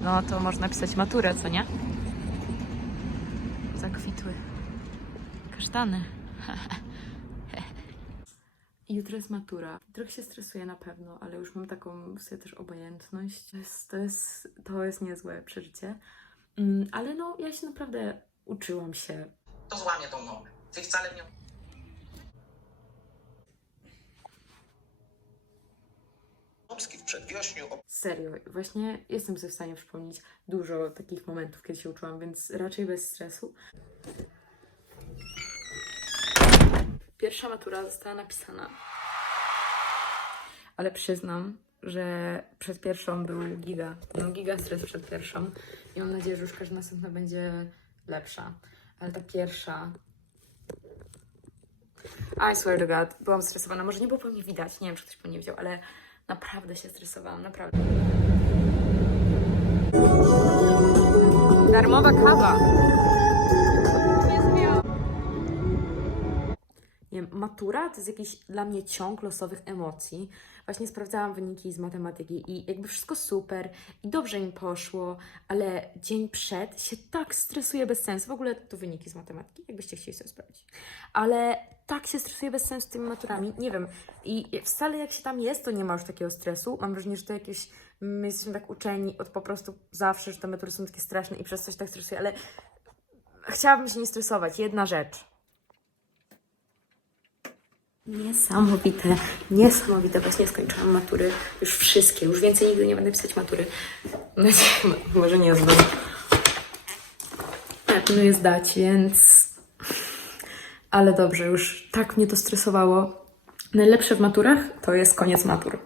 No to można pisać maturę, co nie? Zakwitły. Kasztany. Jutro jest matura. Trochę się stresuję na pewno, ale już mam taką w sobie też obojętność. To jest, to jest, to jest niezłe przeżycie. Mm, ale no, ja się naprawdę uczyłam się. to złamie tą normę. Ty wcale nie W przedwiośniu Serio, właśnie jestem sobie w stanie przypomnieć dużo takich momentów, kiedy się uczyłam, więc raczej bez stresu. Pierwsza matura została napisana, ale przyznam, że przed pierwszą był giga, no giga stres przed pierwszą i mam nadzieję, że już każda następna będzie lepsza, ale ta pierwsza... I swear to God, byłam stresowana. Może nie było po mnie widać, nie wiem, czy ktoś po mnie widział, ale naprawdę się stresowałam, naprawdę. Darmowa kawa. Wiem, matura to jest jakiś dla mnie ciąg losowych emocji. Właśnie sprawdzałam wyniki z matematyki i jakby wszystko super i dobrze mi poszło, ale dzień przed się tak stresuję bez sensu. W ogóle to wyniki z matematyki, jakbyście chcieli sobie sprawdzić. Ale tak się stresuję bez sensu z tymi maturami. Nie wiem. I wcale jak się tam jest, to nie ma już takiego stresu. Mam wrażenie, że to jakieś. My jesteśmy tak uczeni od po prostu zawsze, że te matury są takie straszne i przez coś tak stresuję, ale chciałabym się nie stresować. Jedna rzecz. Niesamowite, niesamowite. Właśnie skończyłam matury. Już wszystkie, już więcej nigdy nie będę pisać matury. No, może nie zdam. Ale planuję zdać, więc... Ale dobrze, już tak mnie to stresowało. Najlepsze w maturach to jest koniec matur.